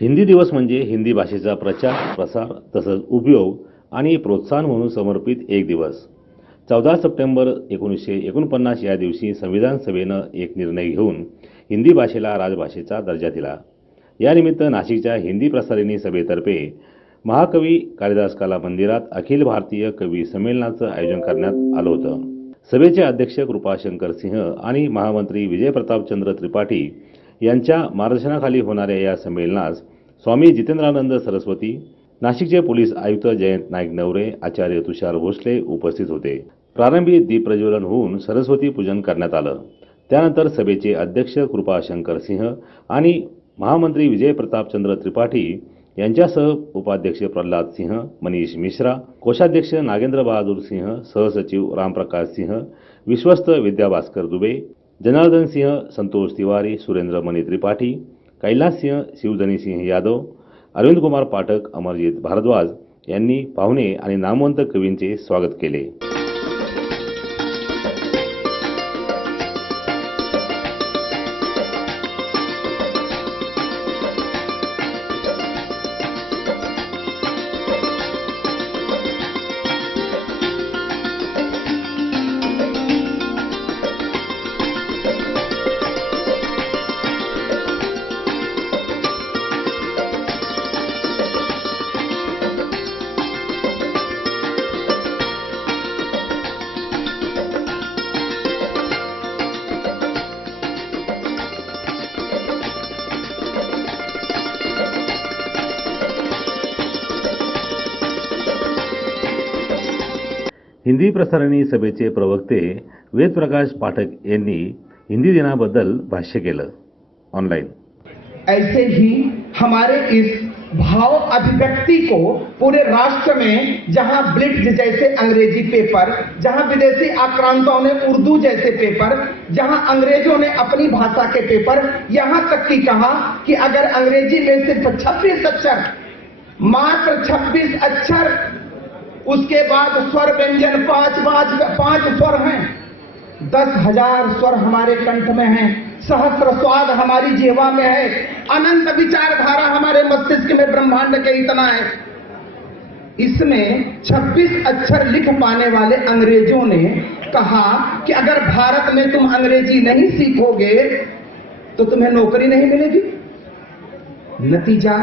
हिंदी दिवस म्हणजे हिंदी भाषेचा प्रचार, प्रसार तसंच उपयोग आणि प्रोत्साहन म्हणून समर्पित एक दिवस. 14 सप्टेंबर 1949 या दिवशी संविधान सभेनं एक निर्णय घेऊन हिंदी भाषेला राजभाषेचा दर्जा दिला. यानिमित्त नाशिकच्या हिंदी प्रसारिणी सभेतर्फे महाकवी कालिदास कला मंदिरात अखिल भारतीय कवी संमेलनाचं आयोजन करण्यात आलं होतं. सभेचे अध्यक्ष कृपाशंकर सिंह आणि महामंत्री विजय प्रतापचंद्र त्रिपाठी यांच्या मार्गदर्शनाखाली होणाऱ्या या संमेलनास स्वामी जितेंद्रानंद सरस्वती, नाशिकचे पोलीस आयुक्त जयंत नाईक नवरे, आचार्य तुषार भोसले उपस्थित होते. प्रारंभी दीप प्रज्वलन होऊन सरस्वती पूजन करण्यात आलं. त्यानंतर सभेचे अध्यक्ष कृपाशंकर सिंह आणि महामंत्री विजय प्रतापचंद्र त्रिपाठी यांच्यासह उपाध्यक्ष प्रल्हाद सिंह, मनीष मिश्रा, कोषाध्यक्ष नागेंद्र बहादूर सिंह, सहसचिव रामप्रकाश सिंह, विश्वस्त विद्याभास्कर दुबे, जनार्दन सिंह, संतोष तिवारी, सुरेंद्र मनी त्रिपाठी, कैलास सिंह, शिवधनी सिंह यादव, अरविंद कुमार पाठक, अमरजीत भारद्वाज यांनी पाहुणे आणि नामवंत कवींचे स्वागत केले. हिंदी प्रसारिणी सभेचे प्रवक्ते वेदप्रकाश पाठक यांनी हिंदी दिनाबद्दल भाष्य केलं ऑनलाइन. ऐसे ही हमारे इस भाव अभिव्यक्ति को पूरे राष्ट्र में जहां ब्लिट्ज जैसे अंग्रेजी पेपर, जहां विदेशी आक्रांताओं ने उर्दू जैसे पेपर, जहां अंग्रेजों ने अपनी भाषा के पेपर, यहां तक कि कहा कि अगर अंग्रेजी में सिर्फ 26 अक्षर, मात्र 26 अक्षर, उसके बाद स्वर व्यंजन पांच स्वर हैं, 10,000 स्वर हमारे कंठ में हैं, सहस्त्र स्वाद हमारी जीवा में है, अनंत विचारधारा हमारे मस्तिष्क में ब्रह्मांड के इतना है. इसमें 26 अक्षर लिख पाने वाले अंग्रेजों ने कहा कि अगर भारत में तुम अंग्रेजी नहीं सीखोगे तो तुम्हें नौकरी नहीं मिलेगी. नतीजा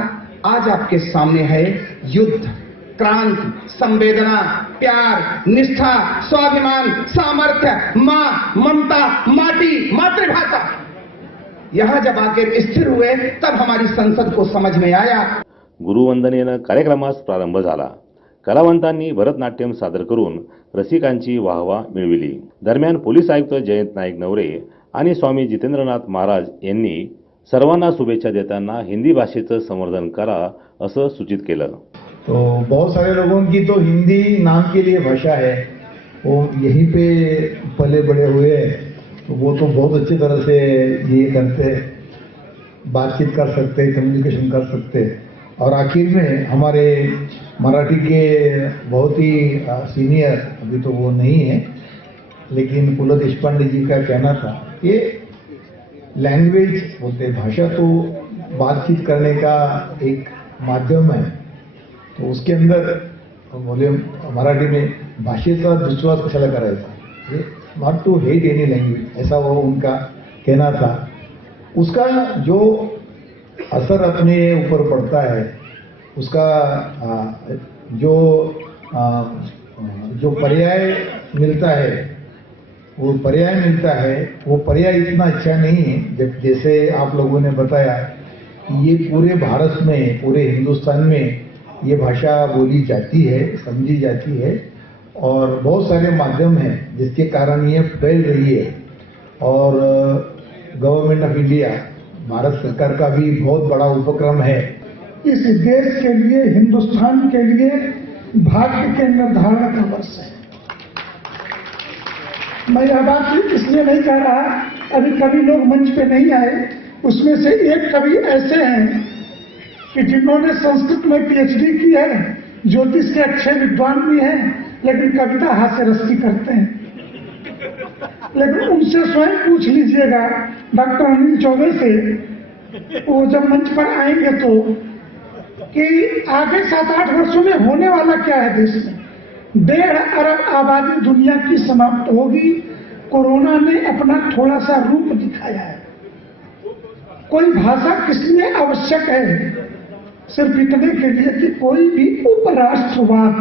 आज आपके सामने है. युद्ध, क्रांति, संवेदना, प्यार, निष्ठा, स्वाभिमान, सामर्थ्य, मां, ममता, माटी, मातृभाषा, यहां जब आकर स्थिर हुए तब हमारी संसद को समझ में आया. गुरुवंदनेनं कार्यक्रमास प्रारंभ झाला. कलावंतांनी भरतनाट्यम सादर करून रसिकांची वाहवा मिळविली. दरम्यान पोलीस आयुक्त जयंत नाईक नवरे आणि स्वामी जितेंद्रनाथ महाराज यांनी सर्वांना शुभेच्छा देताना हिंदी भाषेचं संवर्धन करा असं सूचित केलं. तो बहुत सारे लोगों की तो हिंदी नाम के लिए भाषा है, वो यहीं पे पले बड़े हुए, तो वो तो बहुत अच्छी तरह से ये करते, बातचीत कर सकते, कम्युनिकेशन कर सकते. और आखिर में हमारे मराठी के बहुत ही सीनियर, अभी तो वो नहीं है, लेकिन पुल देशपांडे जी का कहना था कि लैंग्वेज बोलते, भाषा तो बातचीत करने का एक माध्यम है, तो उसके अंदर बोले मराठी में भाषेचा दुस्वास कशाला करायचा, not to hate any language, ऐसा वो उनका कहना था. उसका जो असर अपने ऊपर पड़ता है, उसका जो पर्याय मिलता है, वो पर्याय इतना अच्छा नहीं है. जैसे आप लोगों ने बताया, ये पूरे भारत में, पूरे हिंदुस्तान में ये भाषा बोली जाती है, समझी जाती है, और बहुत सारे माध्यम हैं जिसके कारण ये फैल रही है. और गवर्नमेंट ऑफ इंडिया, भारत सरकार का भी बहुत बड़ा उपक्रम है. इस देश के लिए, हिंदुस्तान के लिए भाग्य के निर्धारण का वर्ष है. मैं यह बात इसलिए नहीं कह रहा, अभी कभी लोग मंच पे नहीं आए, उसमें से एक कवि ऐसे हैं कि जिन्होंने संस्कृत में पीएचडी की है, ज्योतिष के अच्छे विद्वान भी हैं, लेकिन कविता हास्य रस्ती करते हैं. लेकिन उनसे स्वयं पूछ लीजिएगा, डॉक्टर अनिल चौबे से, वो जब मंच पर आएंगे तो कि आगे 7-8 वर्षों में होने वाला क्या है देश में। 1.5 अरब आबादी दुनिया की समाप्त होगी। कोरोना ने अपना थोड़ा सा रूप दिखाया है। कोई भाषा किस लिए आवश्यक है? सिर्फ इतने के लिए कि कोई भी उपराष्ट्रवाद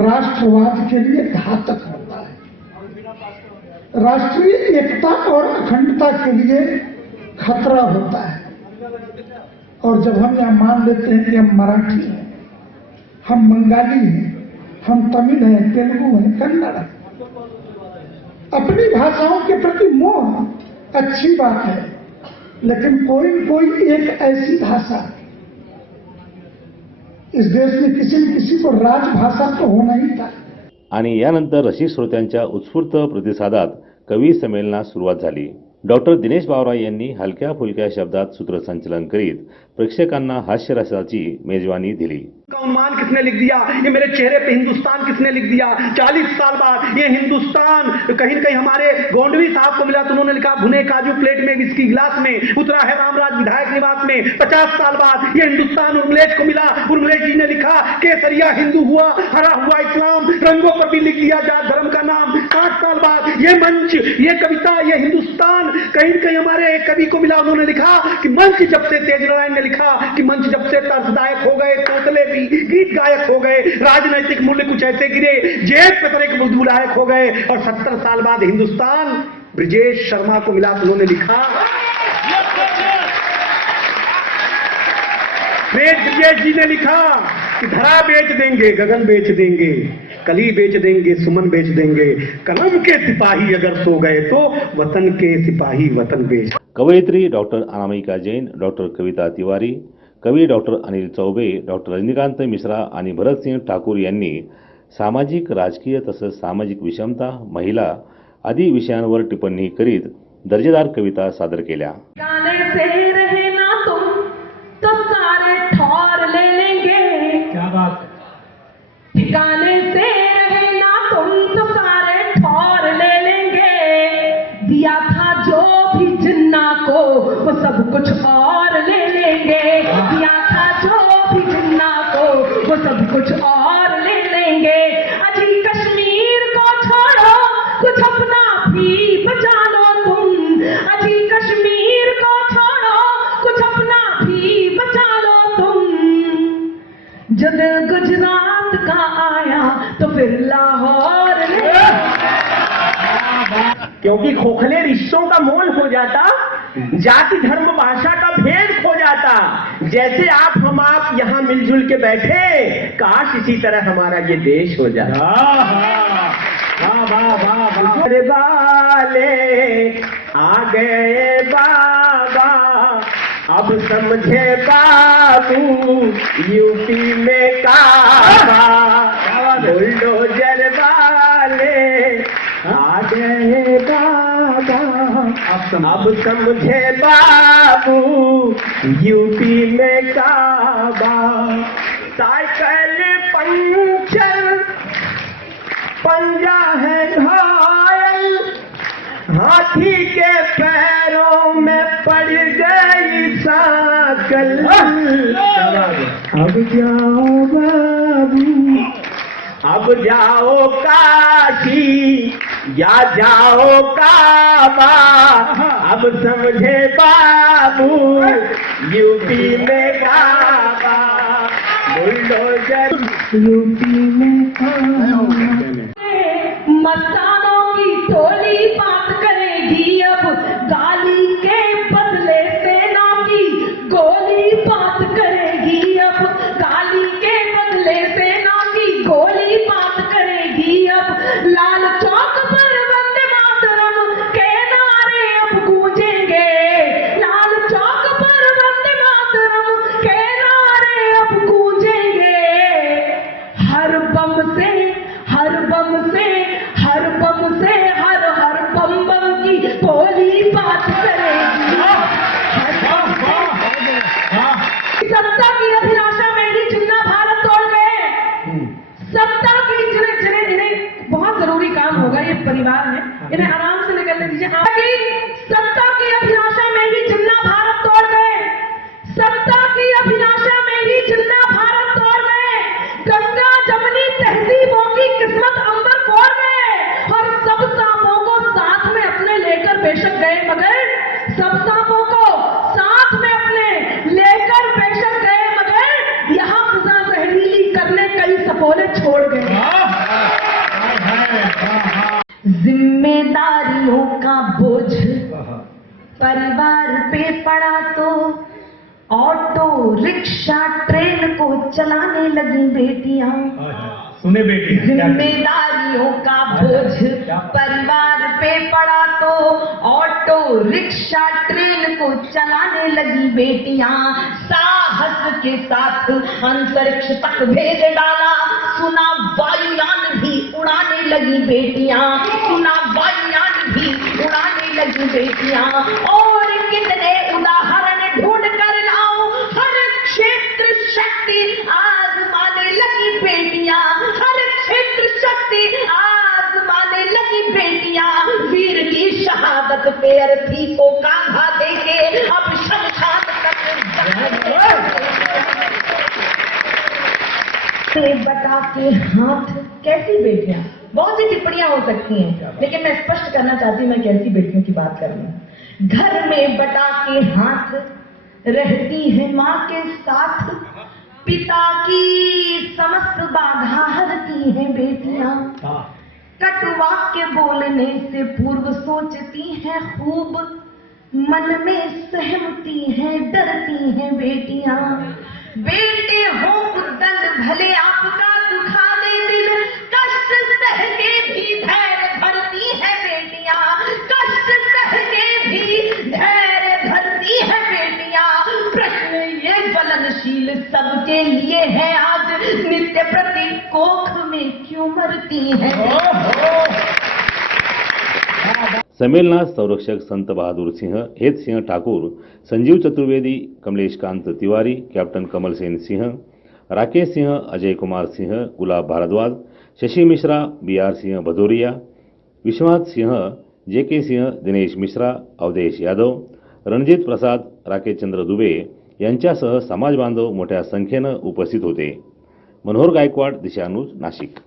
राष्ट्रवाद के लिए घातक होता है। राष्ट्रीय एकता और अखंडता के लिए खतरा होता है। और जब हम यह मान लेते हैं कि हम मराठी हैं, हम बंगाली हैं, हम तमिल हैं, तेलुगु हैं, कन्नड़ हैं, अपनी भाषाओं के प्रति मोह अच्छी बात है, लेकिन कोई एक ऐसी भाषा, इस देश में किसी न किसी को राजभाषा तो होना ही था। आणि यानंतर रसिक श्रोत्यांच्या उत्स्फूर्त प्रतिसादात कवी संमेलनास सुरुवात झाली। डॉक्टर दिनेश बावरा यांनी हलक्या फुलक्या शब्दात सूत्रसंचलन करीत प्रेक्षकांना हास्यरसाची मेजवानी दिली। का उन्मान किसने लिख दिया? ये मेरे चेहरे पे हिंदुस्तान किसने लिख दिया? 40 साल बाद ये हिंदुस्तान कहीं न कहीं हमारे गोंडवी साहब को मिला तो उन्होंने लिखा भुने काजू प्लेट में विस्की गिलास में उतरा है रामराज विधायक निवास में। 50 साल बाद ये हिंदुस्तान उर्मिलेश को मिला। उर्मिलेश जी ने लिखा केसरिया हिंदू हुआ, हरा हुआ इस्लाम, रंगों पर भी लिख दिया जात धर्म का नाम। 60 साल बाद ये मंच, ये कविता, ये हिंदुस्तान कहीं न कहीं हमारे एक कवि को मिला। उन्होंने लिखा कि मंच जब से तेज नारायण ने लिखा कि मंच जब से तर्सदायक हो गए, तोतले भी गीत गायक हो गए, राजनैतिक मूल्य कुछ ऐसे गिरे, जेब पे तरह के बुलायक हो गए। और 70 साल बाद हिंदुस्तान ब्रिजेश शर्मा को मिला तो उन्होंने लिखा ब्रिजेश जी ने लिखा कि धरा बेच देंगे, गगन बेच देंगे, कली बेच देंगे, सुमन बेच देंगे, कलम के सिपाही अगर सो गए तो वतन के सिपाही वतन बेच। कवयित्री डॉक्टर अनामिका जैन, डॉक्टर कविता तिवारी, कवी डॉक्टर अनिल चौबे, डॉक्टर रजनीकांत मिश्रा आणि भरतसिंह ठाकूर यांनी सामाजिक, राजकीय तसंच सामाजिक विषमता, महिला आदी विषयांवर टिप्पणी करीत दर्जेदार कविता सादर केल्या। ठिकाने से रहे ना तुम तो सारे ठौर ले लेंगे। क्या बात। ठिकाने से रहे ना तुम तो सारे ठौर ले लेंगे। दिया था जो भी जिन्ना को वो सब कुछ और ले लेंगे। दिया था जो भी जिन्ना को वो सब कुछ और ले लेंगे। अजी कश्मीर को छोड़ो कुछ अपना भी बचा लो तुम। अजी कश्मीर को छोड़ो कुछ अपना भी बचा लो तुम। जब गुजरात का आया तो फिर लाहौर ले। क्योंकि खोखले रिश्तों का मोल हो जाता, जाति धर्म भाषा का भेद खो जाता। जैसे हम आप यहाँ मिलजुल के बैठे, काश इसी तरह हमारा ये देश हो जाता। वाले आ गए बाबा, अब समझे बाबू यूपी में काबा। बुलडोजर वाले आ गए बाबा, अब समझे बाबू यूपी में काबा। साइकिल पंचर, पंजा है घायल, हाथी के पैरों में पड़ गई साकल। अब जाओ बाबू, अब जाओ काशी या जाओ काबा। अब समझे बाबू यूपी में काबा। बुलडोजर यूपी में काबा। मस्तानों की टोली बात करेगी अब, गाली के बदले सेना की गोली बात करेगी अब। गाली के बदले सेना की गोली बात करेगी अब। लाल चौक पर वंदे मातरम के नारे अब गूंजेंगे। लाल चौक पर वंदे मातरम के नारे अब गूंजेंगे। हर बम से हर बम से हर बम से हर हर बम उन्होंने छोड़ गए। जिम्मेदारियों का बोझ परिवार पे पड़ा तो ऑटो रिक्शा ट्रेन को चलाने लगी बेटियां। सुने बेटी जिम्मेदारियों का बोझ परिवार पे पड़ा तो ऑटो रिक्शा ट्रेन को चलाने लगी बेटियां। साहस के साथ अंतरिक्ष तक भेज डाला, सुना वायुयान भी उड़ाने लगी बेटियां। सुना वायुयान भी उड़ाने लगी बेटियां। और कितने उदाहरण ढूंढ कर लाऊं, हर क्षेत्र शक्ति आजमाने लगी बेटियां। हर क्षेत्र शक्ति आजमाने लगी बेटियां। वीर की शहादत पे अर्थी को कांधा देके अब शमशान तक बता के हाथ। कैसी बेटियां, बहुत सी टिप्पणियां हो सकती हैं, लेकिन मैं स्पष्ट करना चाहती हूं मैं कैसी बेटियों की बात कर रही हूं। घर में बटा के हाथ रहती है माँ के साथ, पिता की समस्त बाधा हरती है बेटियां। कटु वाक्य बोलने से पूर्व सोचती है खूब, मन में सहमती है डरती है बेटियां। बेटे हो उद्दंड भले आपका दुखा दे दिल, कष्ट सह के भी धैर्य धरती है बेटियां। कष्ट सह के भी धैर्य धरती है बेटियां। प्रश्न ये ज्वलनशील सबके लिए है आज, नित्य प्रति कोख में क्यों मरती है। संमेलनात संरक्षक संत बहादुर सिंह, हेत सिंह ठाकूर, संजीव चतुर्वेदी, कमलेशकांत तिवारी, कैप्टन कमलसेन सिंह, राकेश सिंह, अजय कुमार सिंह, गुलाब भारद्वाज, शशि मिश्रा, BR सिंह भदौरिया, विश्वनाथ सिंह, JK सिंह, दिनेश मिश्रा, अवधेश यादव, रणजित प्रसाद, राकेशचंद्र दुबे यांच्यासह समाज बांधव मोठ्या संख्येनं उपस्थित होते. मनोहर गायकवाड, दिशा न्यूज, नाशिक.